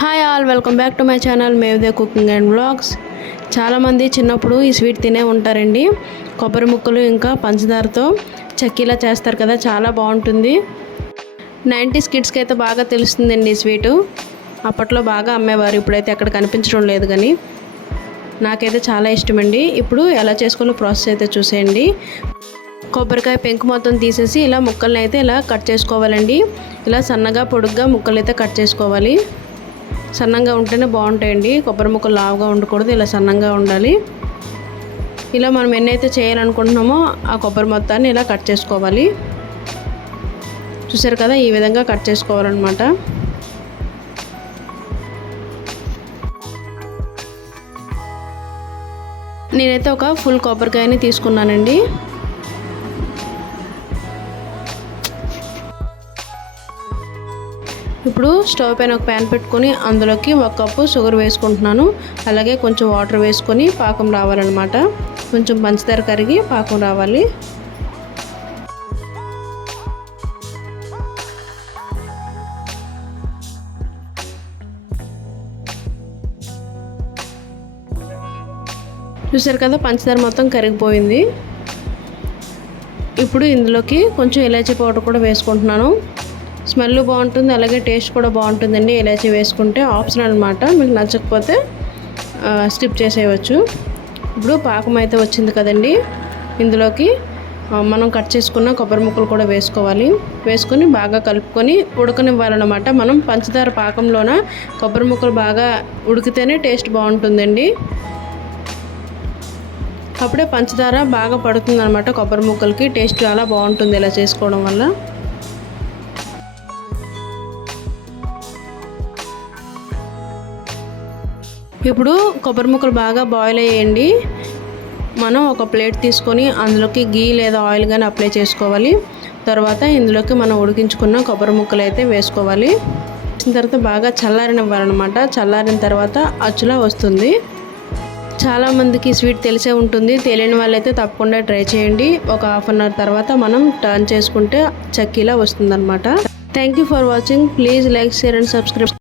Hi all welcome back to my channel మేవ్దే cooking and blogs చాలామంది చిన్నప్పుడు ఈ sweet తినే ఉంటారండి. కొబ్బరి ముక్కలు ఇంకా పంచదారతో చక్కీలా చేస్తారు కదా చాలా బాగుంటుంది. నైంటీస్ కిడ్స్కి అయితే బాగా తెలుస్తుందండి ఈ స్వీటు అప్పట్లో బాగా అమ్మేవారు ఇప్పుడైతే అక్కడ కనిపించడం లేదు కానీ. నాకైతే చాలా ఇష్టమండి. ఇప్పుడు ఎలా చేసుకోవాలో ప్రాసెస్ అయితే చూసేయండి. కొబ్బరికాయ పెంకు మొత్తం తీసేసి ఇలా ముక్కల్ని అయితే ఇలా కట్ చేసుకోవాలండి. ఇలా సన్నగా పొడుగ్గా ముక్కలు అయితే కట్ చేసుకోవాలి. సన్నంగా ఉంటేనే బాగుంటాయండి. కొబ్బరి ముక్కలు లావుగా ఉండకూడదు ఇలా సన్నంగా ఉండాలి. ఇలా మనం ఎన్నైతే చేయాలనుకుంటున్నామో ఆ కొబ్బరి మొత్తాన్ని ఇలా కట్ చేసుకోవాలి. చూసారు కదా ఈ విధంగా కట్ చేసుకోవాలన్నమాట. నేనైతే ఒక ఫుల్ కొబ్బరికాయని తీసుకున్నానండి. ఇప్పుడు స్టవ్ పైన ఒక ప్యాన్ పెట్టుకొని అందులోకి ఒక కప్పు షుగర్ వేసుకుంటున్నాను. అలాగే కొంచెం వాటర్ వేసుకొని పాకం రావాలన్నమాట. కొంచెం పంచదార కరిగి పాకం రావాలి. చూసారు కదా పంచదార మొత్తం కరిగిపోయింది. ఇప్పుడు ఇందులోకి కొంచెం ఇలాచీ పౌడర్ కూడా వేసుకుంటున్నాను. స్మెల్ బాగుంటుంది అలాగే టేస్ట్ కూడా బాగుంటుందండి. ఇలాచీ వేసుకుంటే ఆప్షన్ అనమాట మీకు నచ్చకపోతే స్కిప్ చేసేయవచ్చు. ఇప్పుడు పాకం అయితే వచ్చింది కదండి. ఇందులోకి మనం కట్ చేసుకున్న కొబ్బరి ముక్కలు కూడా వేసుకోవాలి. వేసుకొని బాగా కలుపుకొని ఉడకనివ్వాలన్నమాట. మనం పంచదార పాకంలోన కొబ్బరి ముక్కలు బాగా ఉడికితేనే టేస్ట్ బాగుంటుందండి. అప్పుడే పంచదార బాగా పడుతుంది అనమాట కొబ్బరి ముక్కలకి. టేస్ట్ చాలా బాగుంటుంది ఇలా చేసుకోవడం వల్ల. ఇప్పుడు కొబ్బరి ముక్కలు బాగా బాయిల్ అయ్యేయండి మనం ఒక ప్లేట్ తీసుకొని అందులోకి గీ లేదా ఆయిల్ కానీ అప్లై చేసుకోవాలి. తర్వాత ఇందులోకి మనం ఉడికించుకున్న కొబ్బరి ముక్కలు అయితే వేసుకోవాలి. తర్వాత బాగా చల్లారనివ్వాలన్నమాట. చల్లారిన తర్వాత అచ్చులా వస్తుంది. చాలామందికి స్వీట్ తెలిసే ఉంటుంది. తెలియని వాళ్ళైతే తప్పకుండా ట్రై చేయండి. ఒక హాఫ్ అన్ అవర్ తర్వాత మనం టర్న్ చేసుకుంటే చక్కీలా వస్తుందన్నమాట. Thank you for watching please like share and subscribe